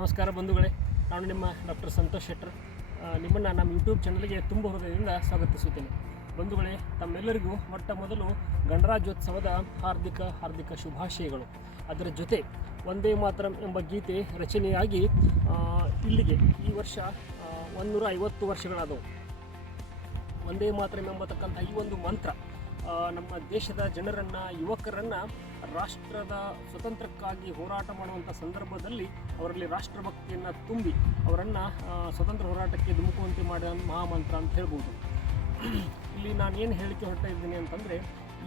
ನಮಸ್ಕಾರ ಬಂಧುಗಳೇ, ನಾನು ನಿಮ್ಮ ಡಾಕ್ಟರ್ ಸಂತೋಷ್ ಶೆಟ್ಟರ್. ನಿಮ್ಮನ್ನು ನಮ್ಮ ಯೂಟ್ಯೂಬ್ ಚಾನಲ್ಗೆ ತುಂಬ ಹೃದಯದಿಂದ ಸ್ವಾಗತಿಸುತ್ತೇನೆ. ಬಂಧುಗಳೇ, ತಮ್ಮೆಲ್ಲರಿಗೂ ಮೊಟ್ಟ ಮೊದಲು ಗಣರಾಜ್ಯೋತ್ಸವದ ಹಾರ್ದಿಕ ಹಾರ್ದಿಕ ಶುಭಾಶಯಗಳು. ಅದರ ಜೊತೆ ಒಂದೇ ಮಾತರಂ ಎಂಬ ಗೀತೆ ರಚನೆಯಾಗಿ ಇಲ್ಲಿಗೆ ಈ ವರ್ಷ ಒಂದೂರ ಐವತ್ತು ವರ್ಷಗಳಾದವು. ಒಂದೇ ಮಾತರಂ ಎಂಬತಕ್ಕಂಥ ಈ ಒಂದು ಮಂತ್ರ ನಮ್ಮ ದೇಶದ ಜನರನ್ನು, ಯುವಕರನ್ನು ರಾಷ್ಟ್ರದ ಸ್ವತಂತ್ರಕ್ಕಾಗಿ ಹೋರಾಟ ಮಾಡುವಂಥ ಸಂದರ್ಭದಲ್ಲಿ ಅವರಲ್ಲಿ ರಾಷ್ಟ್ರಭಕ್ತಿಯನ್ನು ತುಂಬಿ ಅವರನ್ನು ಸ್ವತಂತ್ರ ಹೋರಾಟಕ್ಕೆ ಧುಮುಕುವಂತೆ ಮಾಡಿದ ಮಹಾಮಂತ್ರ ಅಂತ ಹೇಳ್ಬೋದು. ಇಲ್ಲಿ ನಾನು ಏನು ಹೇಳಿಕೆ ಹೊರಟ ಇದ್ದೀನಿ ಅಂತಂದರೆ,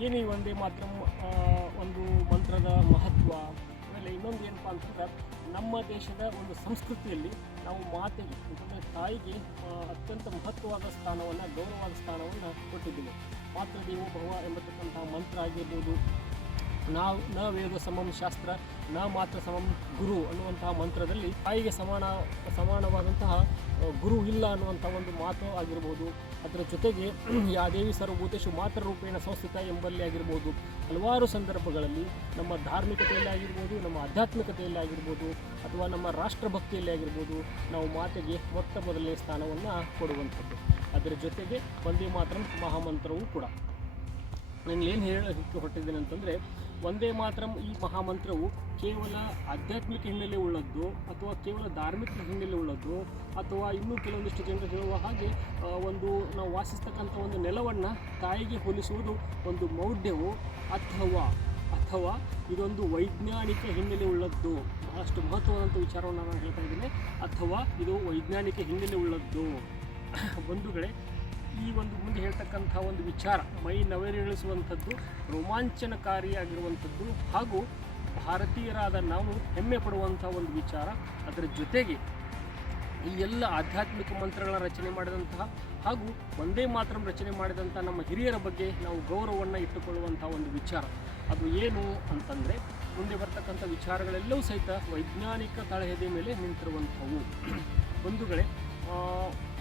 ಏನು ಈ ಒಂದೇ ಮಾತ್ರ ಒಂದು ಮಂತ್ರದ ಮಹತ್ವ ಆಮೇಲೆ ಇನ್ನೊಂದು ಏನಪ್ಪ ಅಂತಂದ್ರೆ ನಮ್ಮ ದೇಶದ ಒಂದು ಸಂಸ್ಕೃತಿಯಲ್ಲಿ ನಾವು ಮಾತೆಗೆ ಅಂತಂದರೆ ತಾಯಿಗೆ ಅತ್ಯಂತ ಮಹತ್ವವಾದ ಸ್ಥಾನವನ್ನು, ಗೌರವವಾದ ಸ್ಥಾನವನ್ನು ಕೊಟ್ಟಿದ್ದೀವಿ. ಮಾತೃದೇವೋ ಭವ ಎಂಬತಕ್ಕಂಥ ಮಂತ್ರ ಆಗಿರ್ಬೋದು ನಾವು ನ ವೇದ ಸಮಂ ಶಾಸ್ತ್ರ, ನ ಮಾತ್ರ ಸಮಂ ಗುರು ಅನ್ನುವಂತಹ ಮಂತ್ರದಲ್ಲಿ ತಾಯಿಗೆ ಸಮಾನ, ಸಮಾನವಾದಂತಹ ಗುರು ಇಲ್ಲ ಅನ್ನುವಂಥ ಒಂದು ಮಾತು ಆಗಿರ್ಬೋದು. ಅದರ ಜೊತೆಗೆ ಯಾ ದೇವಿ ಸರ್ವಭೂತೇಶು ಮಾತ್ರ ರೂಪೇಣ ಸಂಸ್ಥಿತ ಎಂಬಲ್ಲಿ ಆಗಿರ್ಬೋದು. ಹಲವಾರು ಸಂದರ್ಭಗಳಲ್ಲಿ ನಮ್ಮ ಧಾರ್ಮಿಕತೆಯಲ್ಲಿ ಆಗಿರ್ಬೋದು, ನಮ್ಮ ಆಧ್ಯಾತ್ಮಿಕತೆಯಲ್ಲಿ ಆಗಿರ್ಬೋದು, ಅಥವಾ ನಮ್ಮ ರಾಷ್ಟ್ರಭಕ್ತಿಯಲ್ಲಿ ಆಗಿರ್ಬೋದು, ನಾವು ಮಾತೆಗೆ ಮೊಟ್ಟ ಮೊದಲನೇ ಸ್ಥಾನವನ್ನು ಕೊಡುವಂಥದ್ದು. ಅದರ ಜೊತೆಗೆ ಒಂದೇ ಮಾತ್ರ ಮಹಾಮಂತ್ರವೂ ಕೂಡ. ನಾನು ಏನು ಹೇಳೋಕ್ಕೆ ಹೊರಟಿದ್ದೇನೆ ಅಂತಂದರೆ, ಒಂದೇ ಮಾತ್ರ ಈ ಮಹಾಮಂತ್ರವು ಕೇವಲ ಆಧ್ಯಾತ್ಮಿಕ ಹಿನ್ನೆಲೆ ಉಳ್ಳದ್ದು ಅಥವಾ ಕೇವಲ ಧಾರ್ಮಿಕ ಹಿನ್ನೆಲೆ ಉಳ್ಳದ್ದು ಅಥವಾ ಇನ್ನೂ ಕೆಲವೊಂದಿಷ್ಟು ಜನರು ಹೇಳುವ ಹಾಗೆ ಒಂದು ನಾವು ವಾಸಿಸ್ತಕ್ಕಂಥ ಒಂದು ನೆಲವನ್ನು ತಾಯಿಗೆ ಹೋಲಿಸುವುದು ಒಂದು ಮೌಢ್ಯವು ಅಥವಾ ಅಥವಾ ಇದೊಂದು ವೈಜ್ಞಾನಿಕ ಹಿನ್ನೆಲೆ ಉಳ್ಳದ್ದು. ಬಹಳಷ್ಟು ಮಹತ್ವವಾದಂಥ ವಿಚಾರವನ್ನು ನಾನು ಹೇಳ್ತಾ ಇದ್ದೇನೆ. ಅಥವಾ ಇದು ವೈಜ್ಞಾನಿಕ ಹಿನ್ನೆಲೆ ಉಳ್ಳದ್ದು. ಬಂಧುಗಳೇ ಈ ಒಂದು ಮುಂದೆ ಹೇಳ್ತಕ್ಕಂಥ ಒಂದು ವಿಚಾರ ಮೈ ನವೆರಿಳಿಸುವಂಥದ್ದು, ರೋಮಾಂಚನಕಾರಿಯಾಗಿರುವಂಥದ್ದು ಹಾಗೂ ಭಾರತೀಯರಾದ ನಾವು ಹೆಮ್ಮೆ ಪಡುವಂಥ ಒಂದು ವಿಚಾರ. ಅದರ ಜೊತೆಗೆ ಈ ಎಲ್ಲ ಆಧ್ಯಾತ್ಮಿಕ ಮಂತ್ರಗಳ ರಚನೆ ಮಾಡಿದಂತಹ ಹಾಗೂ ಒಂದೇ ಮಾತ್ರ ರಚನೆ ಮಾಡಿದಂಥ ನಮ್ಮ ಹಿರಿಯರ ಬಗ್ಗೆ ನಾವು ಗೌರವವನ್ನು ಇಟ್ಟುಕೊಳ್ಳುವಂಥ ಒಂದು ವಿಚಾರ. ಅದು ಏನು ಅಂತಂದರೆ, ಮುಂದೆ ಬರ್ತಕ್ಕಂಥ ವಿಚಾರಗಳೆಲ್ಲವೂ ಸಹಿತ ವೈಜ್ಞಾನಿಕ ತಳಹೆದೆ ಮೇಲೆ ನಿಂತಿರುವಂಥವು. ಬಂಧುಗಳೇ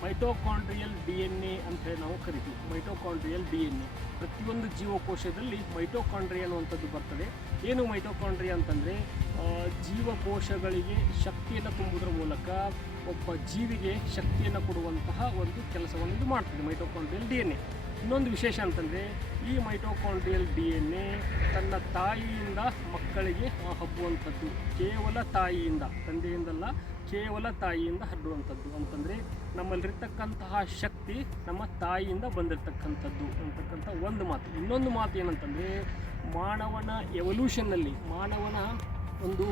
ಮೈಟೋಕಾಂಡ್ರಿಯಲ್ ಡಿ ಎನ್ ಎ ಅಂತ ನಾವು ಕರಿತೀವಿ. ಮೈಟೋಕಾಂಡ್ರಿಯಲ್ ಡಿ ಎನ್ ಎ ಪ್ರತಿಯೊಂದು ಜೀವಕೋಶದಲ್ಲಿ ಮೈಟೋಕಾಂಡ್ರಿಯ ಅನ್ನುವಂಥದ್ದು ಬರ್ತದೆ. ಏನು ಮೈಟೋಕಾಂಡ್ರಿ ಅಂತಂದರೆ ಜೀವಕೋಶಗಳಿಗೆ ಶಕ್ತಿಯನ್ನು ತುಂಬುವುದರ ಮೂಲಕ ಒಬ್ಬ ಜೀವಿಗೆ ಶಕ್ತಿಯನ್ನು ಕೊಡುವಂತಹ ಒಂದು ಕೆಲಸವನ್ನು ಇದು ಮಾಡ್ತದೆ ಮೈಟೋಕಾಂಡ್ರಿಯಲ್ ಡಿ ಎನ್ ಎ ಇನ್ನೊಂದು ವಿಶೇಷ ಅಂತಂದರೆ ಈ ಮೈಟೋಕಾಂಡ್ರಿಯಲ್ ಡಿ ಎನ್ ಎ ತನ್ನ ತಾಯಿಯಿಂದ ಮಕ್ಕಳಿಗೆ ಹಬ್ಬುವಂಥದ್ದು, ಕೇವಲ ತಾಯಿಯಿಂದ, ತಂದೆಯಿಂದಲ್ಲ, ಕೇವಲ ತಾಯಿಯಿಂದ ಹರಡುವಂಥದ್ದು ಅಂತಂದರೆ ನಮ್ಮಲ್ಲಿರ್ತಕ್ಕಂತಹ ಶಕ್ತಿ ನಮ್ಮ ತಾಯಿಯಿಂದ ಬಂದಿರತಕ್ಕಂಥದ್ದು ಅಂತಕ್ಕಂಥ ಒಂದು ಮಾತು. ಇನ್ನೊಂದು ಮಾತು ಏನಂತಂದರೆ ಮಾನವನ ಎವಲ್ಯೂಷನ್ನಲ್ಲಿ ಮಾನವನ ಒಂದು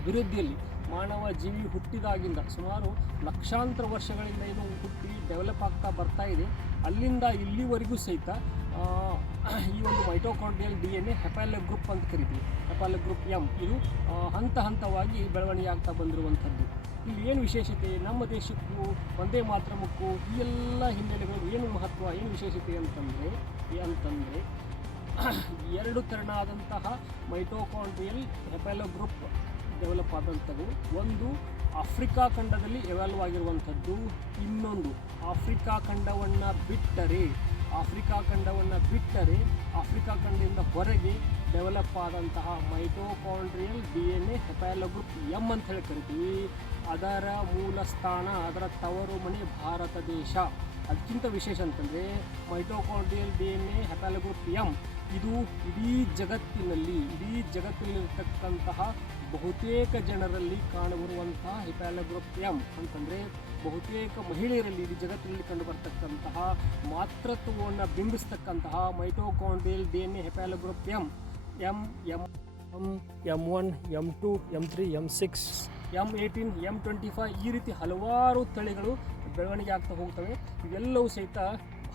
ಅಭಿವೃದ್ಧಿಯಲ್ಲಿ ಮಾನವ ಜೀವಿ ಹುಟ್ಟಿದಾಗಿಂದ ಸುಮಾರು ಲಕ್ಷಾಂತರ ವರ್ಷಗಳಿಂದ ಏನು ಹುಟ್ಟಿ ಡೆವಲಪ್ ಆಗ್ತಾ ಬರ್ತಾ ಇದೆ. ಅಲ್ಲಿಂದ ಇಲ್ಲಿವರೆಗೂ ಸಹಿತ ಈ ಒಂದು mitochondrial D N A haplogroup ಅಂತ ಕರಿತೀವಿ. ಹೆಪಾಲೆ ಗ್ರೂಪ್ ಎಂ ಇದು ಹಂತ ಹಂತವಾಗಿ ಬೆಳವಣಿಗೆ ಆಗ್ತಾ ಬಂದಿರುವಂಥದ್ದು. ಇಲ್ಲಿ ಏನು ವಿಶೇಷತೆ? ನಮ್ಮ ದೇಶಕ್ಕೂ ಒಂದೇ ಮಾತ್ರಮಕ್ಕೂ ಈ ಎಲ್ಲ ಹಿನ್ನೆಲೆಗಳು ಏನು ಮಹತ್ವ, ಏನು ವಿಶೇಷತೆ ಅಂತಂದರೆ ಅಂತಂದರೆ ಎರಡು ತೆರನಾದಂತಹ ಮೈಟೋಕಾಂಡ್ರಿಯಲ್ ಹೆಪಾಲೋ ಗ್ರೂಪ್ ಡೆವಲಪ್ ಆದಂಥದ್ದು. ಒಂದು ಆಫ್ರಿಕಾ ಖಂಡದಲ್ಲಿ ಎವಾಲ್ವ್ ಆಗಿರುವಂಥದ್ದು. ಇನ್ನೊಂದು ಆಫ್ರಿಕಾ ಖಂಡವನ್ನು ಬಿಟ್ಟರೆ ಆಫ್ರಿಕಾ ಖಂಡವನ್ನು ಬಿಟ್ಟರೆ ಆಫ್ರಿಕಾ ಖಂಡದಿಂದ ಹೊರಗೆ ಡೆವಲಪ್ ಆದಂತಹ mitochondrial D N A group M ಅಂತ ಹೇಳಿ ಕರಿತೀವಿ. ಅದರ ಮೂಲ ಸ್ಥಾನ, ಅದರ ತವರು ಮನೆ ಭಾರತ ದೇಶ. ಅದಕ್ಕಿಂತ ವಿಶೇಷ ಅಂತಂದರೆ mitochondrial D N A haplo M ಇದು ಇಡೀ ಜಗತ್ತಿನಲ್ಲಿ, ಇಡೀ ಜಗತ್ತಿನಲ್ಲಿರ್ತಕ್ಕಂತಹ ಬಹುತೇಕ ಜನರಲ್ಲಿ ಕಾಣಬರುವಂತಹ ಎಂ ಅಂತಂದರೆ ಬಹುತೇಕ ಮಹಿಳೆಯರಲ್ಲಿ ಇಡೀ ಜಗತ್ತಿನಲ್ಲಿ ಕಂಡುಬರ್ತಕ್ಕಂತಹ ಮಾತೃತ್ವವನ್ನು ಬಿಂಬಿಸ್ತಕ್ಕಂತಹ mitochondrial D N A M M M M M one, M two, M three, M six M eighteen M twenty five ಈ ರೀತಿ ಹಲವಾರು ತಳಿಗಳು ಬೆಳವಣಿಗೆ ಆಗ್ತಾ ಹೋಗ್ತವೆ. ಇವೆಲ್ಲವೂ ಸಹಿತ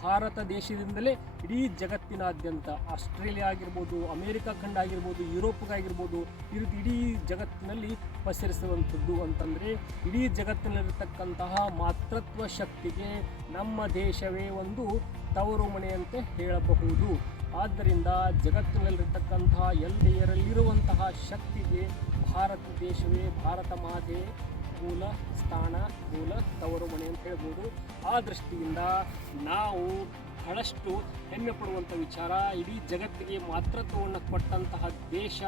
ಭಾರತ ದೇಶದಿಂದಲೇ ಇಡೀ ಜಗತ್ತಿನಾದ್ಯಂತ ಆಸ್ಟ್ರೇಲಿಯಾ ಆಗಿರ್ಬೋದು, ಅಮೇರಿಕ ಖಂಡ ಆಗಿರ್ಬೋದು, ಯುರೋಪ್ಗಾಗಿರ್ಬೋದು ಈ ರೀತಿ ಇಡೀ ಜಗತ್ತಿನಲ್ಲಿ ಪಸರಿಸುವಂಥದ್ದು ಅಂತಂದರೆ ಇಡೀ ಜಗತ್ತಿನಲ್ಲಿರತಕ್ಕಂತಹ ಮಾತೃತ್ವ ಶಕ್ತಿಗೆ ನಮ್ಮ ದೇಶವೇ ಒಂದು ತವರು ಮನೆಯಂತೆ ಹೇಳಬಹುದು. ಆದ್ದರಿಂದ ಜಗತ್ತಿನಲ್ಲಿರ್ತಕ್ಕಂತಹ ಎಲ್ಲೆಯರಲ್ಲಿರುವಂತಹ ಶಕ್ತಿಗೆ ಭಾರತ ದೇಶವೇ, ಭಾರತ ಮಾತೆ ಮೂಲ, ಸ್ಥಾನ, ಮೂಲ, ತವರು, ಮನೆ ಅಂತ ಹೇಳ್ಬೋದು. ಆ ದೃಷ್ಟಿಯಿಂದ ನಾವು ಬಹಳಷ್ಟು ಹೆಮ್ಮೆ ಪಡುವಂಥ ವಿಚಾರ. ಇಡೀ ಜಗತ್ತಿಗೆ ಮಾತೃತ್ವವನ್ನು ಕೊಟ್ಟಂತಹ ದೇಶ,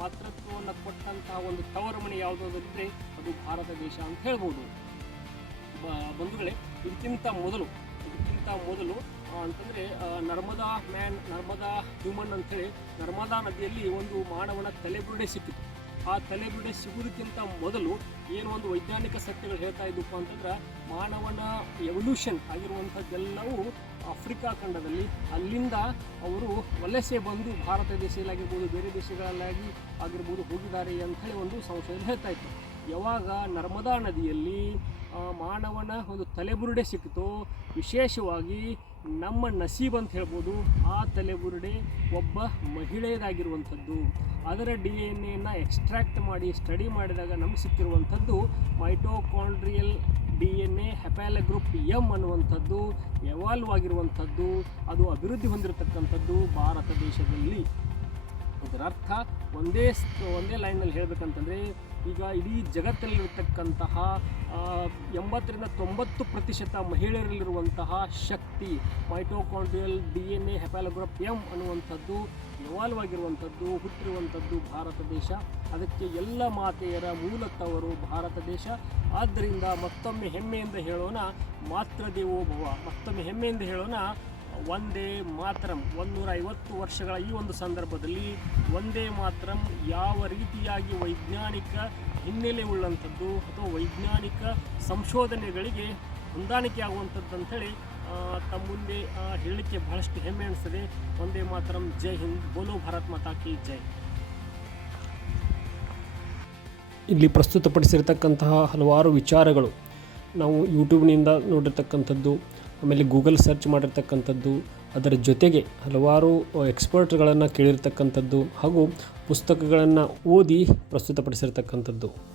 ಮಾತೃತ್ವವನ್ನು ಕೊಟ್ಟಂತಹ ಒಂದು ತವರು, ಮನೆ ಯಾವುದಾದ್ರೆ ಅದು ಭಾರತ ದೇಶ ಅಂತ ಹೇಳ್ಬೋದು. ಬಂಧುಗಳೇ, ಇದಕ್ಕಿಂತ ಮೊದಲು ಇದಕ್ಕಿಂತ ಮೊದಲು ಅಂತಂದರೆ ನರ್ಮದಾ ಮ್ಯಾನ್, ನರ್ಮದಾ ಹ್ಯೂಮನ್ ಅಂತೇಳಿ ನರ್ಮದಾ ನದಿಯಲ್ಲಿ ಒಂದು ಮಾನವನ ತಲೆಬುರುಡೆ ಸಿಕ್ಕಿತು. ಆ ತಲೆಬುರುಡೆ ಸಿಗುವುದಕ್ಕಿಂತ ಮೊದಲು ಏನು ಒಂದು ವೈಜ್ಞಾನಿಕ ಸತ್ಯಗಳು ಹೇಳ್ತಾ ಇದ್ದಪ್ಪ ಅಂತಂದ್ರೆ ಮಾನವನ ಎವಲ್ಯೂಷನ್ ಆಗಿರುವಂಥದ್ದೆಲ್ಲವೂ ಆಫ್ರಿಕಾ ಖಂಡದಲ್ಲಿ, ಅಲ್ಲಿಂದ ಅವರು ವಲಸೆ ಬಂದು ಭಾರತ ದೇಶದಲ್ಲಾಗಿರ್ಬೋದು ಬೇರೆ ದೇಶಗಳಲ್ಲಾಗಿ ಆಗಿರ್ಬೋದು ಹೋಗಿದ್ದಾರೆ ಅಂಥೇಳಿ ಒಂದು ಸಂಶೋಧನೆ ಹೇಳ್ತಾ ಇತ್ತು. ಯಾವಾಗ ನರ್ಮದಾ ನದಿಯಲ್ಲಿ ಮಾನವನ ಒಂದು ತಲೆಬುರುಡೆ ಸಿಕ್ಕಿತು, ವಿಶೇಷವಾಗಿ ನಮ್ಮ ನಸೀಬ್ ಅಂತ ಹೇಳ್ಬೋದು, ಆ ತಲೆಬುರುಡೆ ಒಬ್ಬ ಮಹಿಳೆಯದಾಗಿರುವಂಥದ್ದು ಅದರ ಡಿ ಎನ್ ಎನ ಎಕ್ಸ್ಟ್ರಾಕ್ಟ್ ಮಾಡಿ ಸ್ಟಡಿ ಮಾಡಿದಾಗ ನಮ್ಗೆ ಸಿಕ್ಕಿರುವಂಥದ್ದು mitochondrial D N A haplogroup M ಅನ್ನುವಂಥದ್ದು ಎವಾಲ್ವ್ ಆಗಿರುವಂಥದ್ದು, ಅದು ಅಭಿವೃದ್ಧಿ ಹೊಂದಿರತಕ್ಕಂಥದ್ದು ಭಾರತ ದೇಶದಲ್ಲಿ. ಇದರ ಅರ್ಥ ಒಂದೇ ಒಂದೇ ಲೈನಲ್ಲಿ ಹೇಳಬೇಕಂತಂದರೆ ಈಗ ಇಡೀ ಜಗತ್ತಲ್ಲಿರತಕ್ಕಂತಹ ಎಂಬತ್ತರಿಂದ ತೊಂಬತ್ತು ಪ್ರತಿಶತ ಮಹಿಳೆಯರಲ್ಲಿರುವಂತಹ ಶಕ್ತಿ mitochondrial D N A haplogroup M ಅನ್ನುವಂಥದ್ದು ಇವಾಲ್ವ್ ಆಗಿರುವಂಥದ್ದು ಹುಟ್ಟಿರುವಂಥದ್ದು ಭಾರತ ದೇಶ. ಅದಕ್ಕೆ ಎಲ್ಲ ಮಾತೆಯರ ಮೂಲತವರು ಭಾರತ ದೇಶ. ಆದ್ದರಿಂದ ಮತ್ತೊಮ್ಮೆ ಹೆಮ್ಮೆಯಿಂದ ಹೇಳೋಣ ಮಾತೃದೇವೋಭವ ಮತ್ತೊಮ್ಮೆ ಹೆಮ್ಮೆಯಿಂದ ಹೇಳೋಣ ಒಂದೇ ಮಾತರಂ ಒಂದೂರ ಐವತ್ತು ವರ್ಷಗಳ ಈ ಒಂದು ಸಂದರ್ಭದಲ್ಲಿ ಒಂದೇ ಮಾತರಂ ಯಾವ ರೀತಿಯಾಗಿ ವೈಜ್ಞಾನಿಕ ಹಿನ್ನೆಲೆ ಉಳ್ಳಂಥದ್ದು ಅಥವಾ ವೈಜ್ಞಾನಿಕ ಸಂಶೋಧನೆಗಳಿಗೆ ಹೊಂದಾಣಿಕೆ ಆಗುವಂಥದ್ದು ಅಂಥೇಳಿ ತಮ್ಮ ಮುಂದೆ ಹೇಳಲಿಕ್ಕೆ ಬಹಳಷ್ಟು ಹೆಮ್ಮೆ ಅನಿಸ್ತದೆ. ಒಂದೇ ಮಾತರಂ. ಜೈ ಹಿಂದ್. ಬೋಲೋ ಭಾರತ್ ಮಾತಾ ಕಿ ಜೈ. ಇಲ್ಲಿ ಪ್ರಸ್ತುತಪಡಿಸಿರ್ತಕ್ಕಂತಹ ಹಲವಾರು ವಿಚಾರಗಳು ನಾವು ಯೂಟ್ಯೂಬ್ನಿಂದ ನೋಡಿರ್ತಕ್ಕಂಥದ್ದು. ಆಮೇಲೆ ಗೂಗಲ್ ಸರ್ಚ್ ಮಾಡಿರ್ತಕ್ಕಂಥದ್ದು ಅದರ ಜೊತೆಗೆ ಹಲವಾರು ಎಕ್ಸ್ಪರ್ಟ್ಗಳನ್ನು ಕೇಳಿರ್ತಕ್ಕಂಥದ್ದು ಹಾಗೂ ಪುಸ್ತಕಗಳನ್ನು ಓದಿ ಪ್ರಸ್ತುತಪಡಿಸಿರ್ತಕ್ಕಂಥದ್ದು.